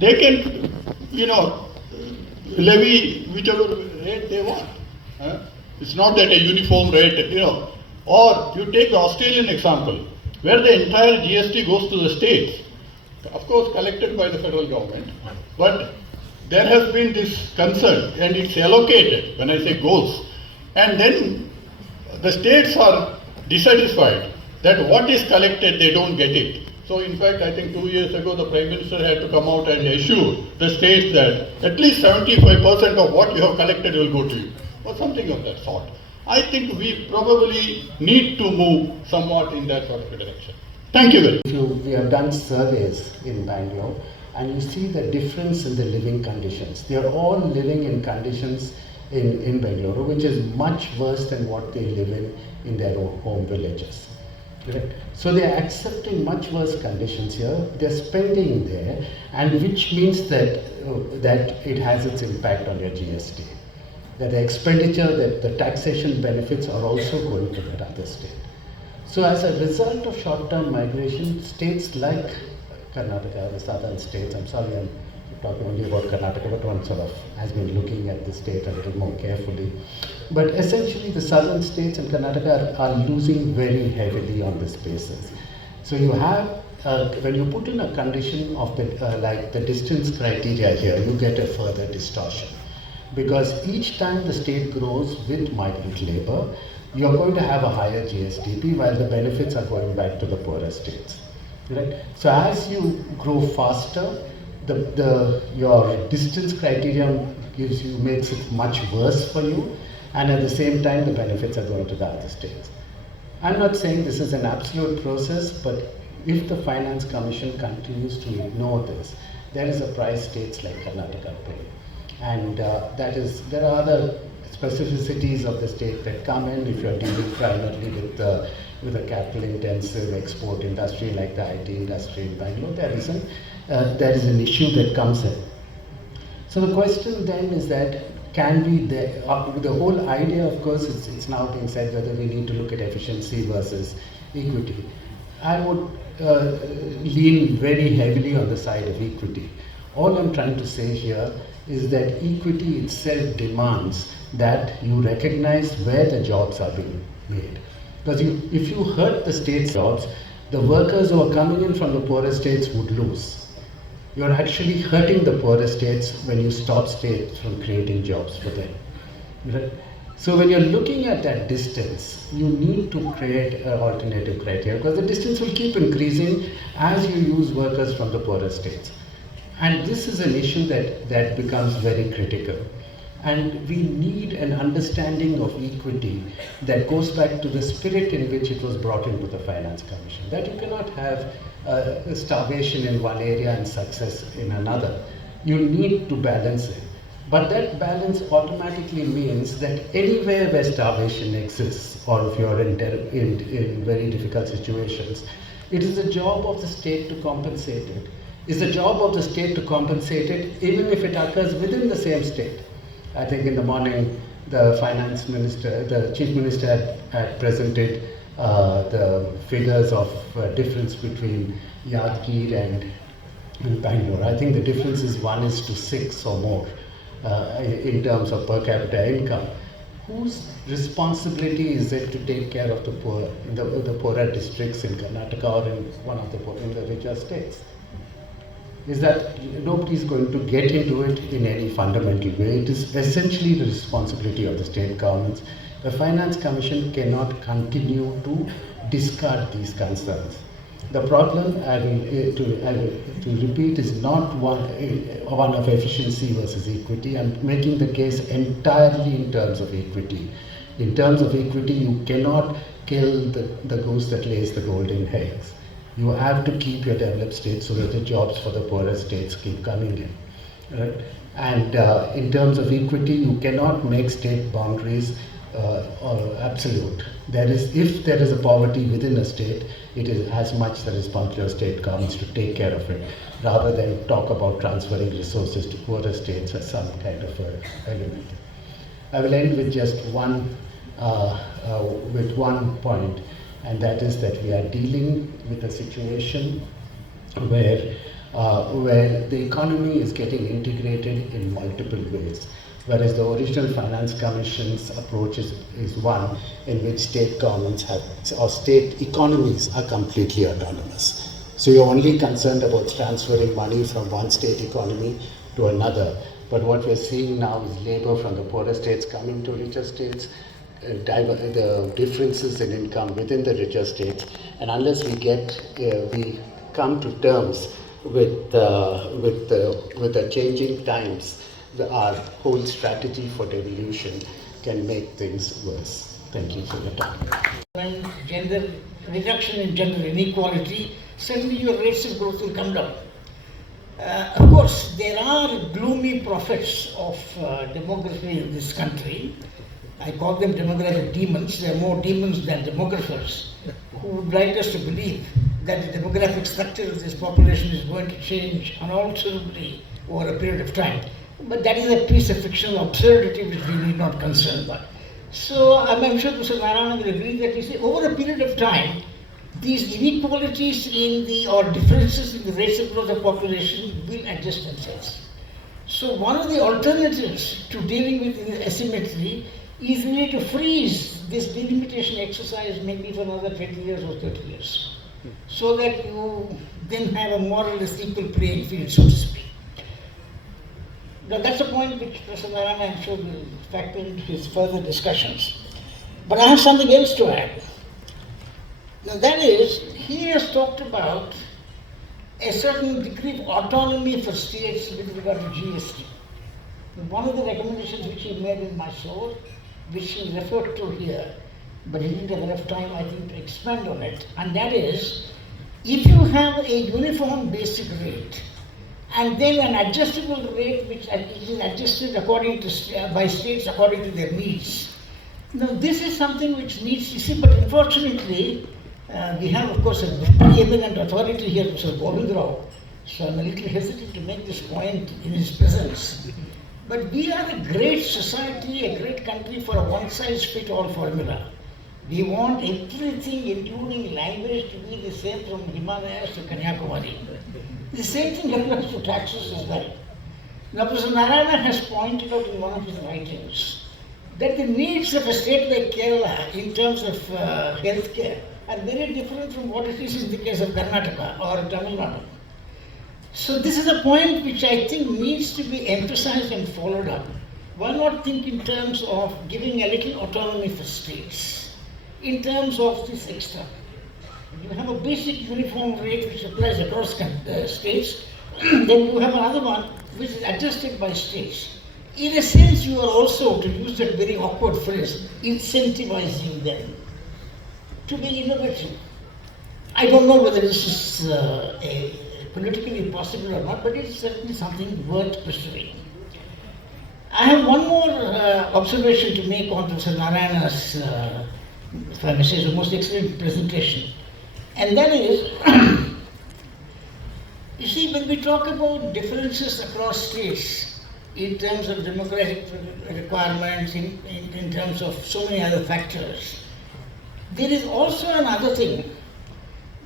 they can, levy whichever rate they want. It's not that a uniform rate, Or you take the Australian example, where the entire GST goes to the states, of course collected by the federal government, but there has been this concern and it's allocated, when I say goes, and then the states are dissatisfied that what is collected they don't get it. So in fact, I think 2 years ago the Prime Minister had to come out and assure the states that at least 75% of what you have collected will go to you, or something of that sort. I think we probably need to move somewhat in that sort of a direction. Thank you very much. We have done surveys in Bangalore and you see the difference in the living conditions. They are all living in conditions in Bangalore which is much worse than what they live in their own home villages. Right? So they are accepting much worse conditions here, they are spending there, and which means that it has its impact on your GST. That the expenditure, that the taxation benefits are also going to that other state. So as a result of short-term migration, states like Karnataka, the southern states, I'm sorry I'm talking only about Karnataka, but one sort of has been looking at the state a little more carefully. But essentially the southern states and Karnataka are losing very heavily on this basis. So you have, when you put in a condition of like the distance criteria here, you get a further distortion. Because each time the state grows with migrant labor, you're going to have a higher GSTP while the benefits are going back to the poorer states. Right? So as you grow faster, your distance criterion makes it much worse for you, and at the same time the benefits are going to the other states. I'm not saying this is an absolute process, but if the Finance Commission continues to ignore this, there is a price states like Karnataka pay. And there are other specificities of the state that come in if you're dealing primarily with a capital-intensive export industry like the IT industry in Bangalore. There is an issue that comes in. So the question then is that the whole idea, of course, it's now being said whether we need to look at efficiency versus equity. I would lean very heavily on the side of equity. All I'm trying to say here is that equity itself demands that you recognize where the jobs are being made. Because if you hurt the state's jobs, the workers who are coming in from the poorer states would lose. You're actually hurting the poorer states when you stop states from creating jobs for them. Right? So when you're looking at that distance, you need to create an alternative criteria because the distance will keep increasing as you use workers from the poorer states. And this is an issue that becomes very critical. And we need an understanding of equity that goes back to the spirit in which it was brought into the Finance Commission. That you cannot have starvation in one area and success in another. You need to balance it. But that balance automatically means that anywhere where starvation exists, or if you're in very difficult situations, it is the job of the state to compensate it. It's the job of the state to compensate it even if it occurs within the same state. I think in the morning the finance minister, the chief minister had presented the figures of difference between Yadgir and Bangalore. I think the difference is 1:6 or more in terms of per capita income. Whose responsibility is it to take care of the poor in the poorer districts in Karnataka or in the richer states? Is that nobody is going to get into it in any fundamental way. It is essentially the responsibility of the state governments. The Finance Commission cannot continue to discard these concerns. The problem, to repeat, is not one of efficiency versus equity. I'm making the case entirely in terms of equity. In terms of equity, you cannot kill the goose that lays the golden eggs. You have to keep your developed states so that the jobs for the poorer states keep coming in. Right? And in terms of equity, you cannot make state boundaries absolute. If there is a poverty within a state, it is as much the responsibility of state governments to take care of it, rather than talk about transferring resources to poorer states as some kind of element. I will end with just one point, and that is that we are dealing with a situation where where the economy is getting integrated in multiple ways. Whereas the original Finance Commission's approach is one in which state governments have, or state economies are completely autonomous. So you're only concerned about transferring money from one state economy to another. But what we're seeing now is labor from the poorer states coming to richer states, the differences in income within the richer states, and unless we come to terms with the changing times, our whole strategy for devolution can make things worse. Thank you for your time. And reduction in gender inequality, suddenly your rates of growth will come down. Of course, there are gloomy prophets of demography in this country. I call them demographic demons. They are more demons than demographers, who would like us to believe that the demographic structure of this population is going to change unalterably over a period of time. But that is a piece of fictional absurdity which we need not concern about. So I'm sure Mr. Narayana will agree that you see, over a period of time, these inequalities or differences in the rates of growth of population will adjust themselves. So one of the alternatives to dealing with asymmetry is really to freeze this delimitation exercise maybe for another 20 years or 30 years, so that you then have a more or less equal playing field, so to speak. Now that's a point which Professor Narayana, I'm sure, will factor into his further discussions. But I have something else to add. Now that is, he has talked about a certain degree of autonomy for states with regard to GST. One of the recommendations which he made in my soul, which he referred to here, but he didn't have enough time, I think, to expand on it, and that is, if you have a uniform basic rate, and then an adjustable rate which is adjusted according to by states according to their needs. Now this is something which needs to see, but unfortunately, we have, of course, a very eminent authority here, Mr. Govind Rao, so I'm a little hesitant to make this point in his presence. But we are a great society, a great country for a one-size-fits-all formula. We want everything, including language, to be the same from Himalayas to Kanyakumari. The same thing applies to taxes as well. Now, Professor Narayana has pointed out in one of his writings that the needs of a state like Kerala in terms of healthcare are very different from what it is in the case of Karnataka or Tamil Nadu. So this is a point which I think needs to be emphasized and followed up. Why not think in terms of giving a little autonomy for states, in terms of this extra? You have a basic uniform rate which applies across states, then you have another one which is adjusted by states. In a sense, you are also, to use that very awkward phrase, incentivizing them to be innovative. I don't know whether this is politically possible or not, but it is certainly something worth pursuing. I have one more observation to make on Professor Narayana's, if I may say so, most excellent presentation. And that is, you see, when we talk about differences across states in terms of democratic requirements, in terms of so many other factors, there is also another thing,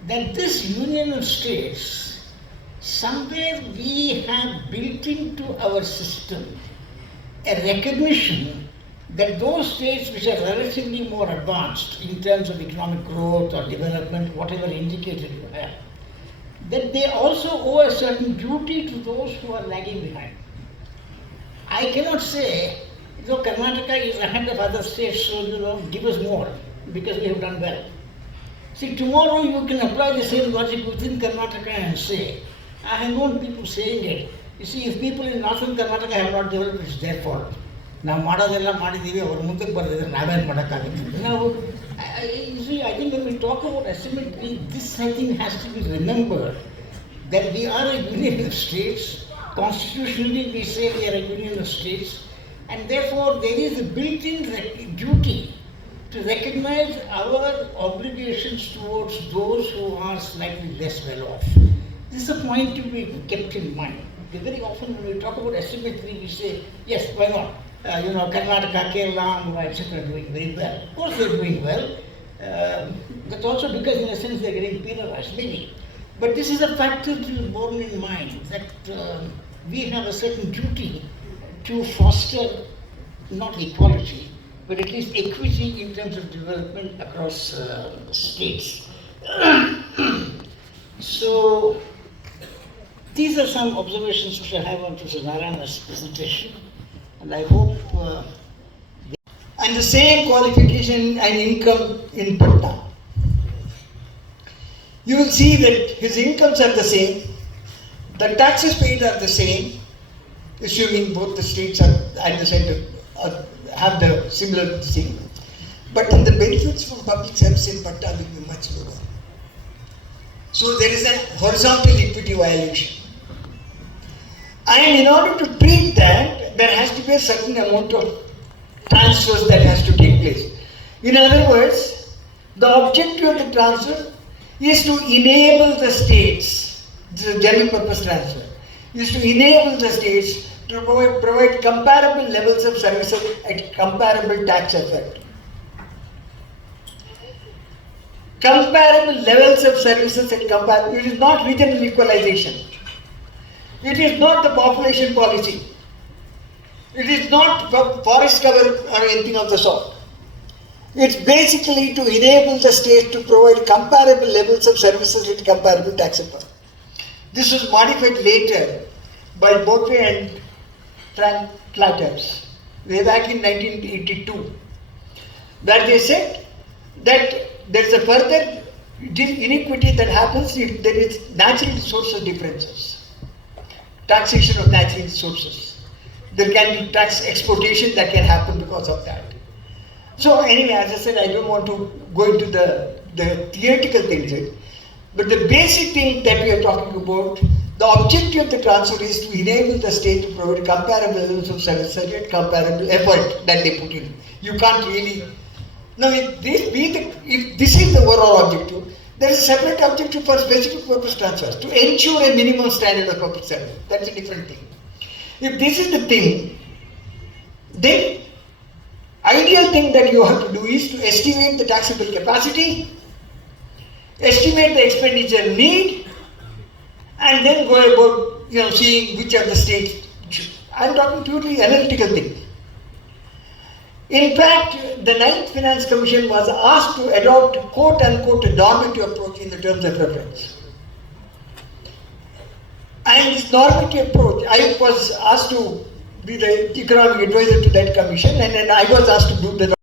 that this union of states, somewhere we have built into our system a recognition that those states which are relatively more advanced in terms of economic growth or development, whatever indicator you have, that they also owe a certain duty to those who are lagging behind. I cannot say, Karnataka is ahead of other states, so give us more, because we have done well. See, tomorrow you can apply the same logic within Karnataka and say, I have known people saying it. You see, if people in northern Karnataka have not developed, it's their fault. Now, ಮಾಡೋದೆಲ್ಲ ಮಾಡಿದ್ದೀವಿ ಅವರು ಮುಂದಕ್ಕೆ ಬರ್ದಿದ್ರೆ ನಾವೇನು ಮಾಡೋಕ್ಕಾಗುತ್ತೆ ನಾವು you see, I think when we talk about asymmetry, this I think has to be remembered, that we are a union of states. Constitutionally we say we are a union of states, and therefore there is a built-in duty to recognize our obligations towards those who are slightly less well off. This is a point to be kept in mind. Very often when we talk about asymmetry, we say, yes, why not? Karnataka, Kerala, etc. are doing very well. Of course they're doing well. That's also because in a sense they're getting penalized, maybe. But this is a factor to be borne in mind, that we have a certain duty to foster not equality, but at least equity in terms of development across states. So, these are some observations which I have on Professor Narayana's presentation, and I hope. And the same qualification and income in Patna. You will see that his incomes are the same, the taxes paid are the same, assuming both the states are at the center have the similar thing. But the benefits from public service in Patna will be much lower. So there is a horizontal equity violation. And in order to treat that, there has to be a certain amount of transfers that has to take place. In other words, the objective of the transfer is to enable the states, this is a general purpose transfer, is to enable the states to provide comparable levels of services at comparable tax effect. Comparable levels of services at comparable, it is not regional equalization. It is not the population policy. It is not forest cover or anything of the sort. It's basically to enable the state to provide comparable levels of services with comparable tax effect. This was modified later by Botwe and Frank Clatters, way back in 1982, where they said that there is a further inequity that happens if there is natural resources differences, taxation of natural resources. There can be tax exploitation that can happen because of that. So anyway, as I said, I don't want to go into the theoretical things, but the basic thing that we are talking about, the objective of the transfer is to enable the state to provide comparable levels of service at comparable effort that they put in. You can't really. Now, if this is the overall objective, there is a separate objective for specific purpose transfers to ensure a minimum standard of public service. That's a different thing. If this is the thing, then ideal thing that you have to do is to estimate the taxable capacity, estimate the expenditure need, and then go about seeing which are the states. I'm talking purely analytical thing. In fact, the Ninth Finance Commission was asked to adopt quote unquote a normative approach in the terms of reference. And this normative approach, I was asked to be the economic advisor to that commission, and then I was asked to do the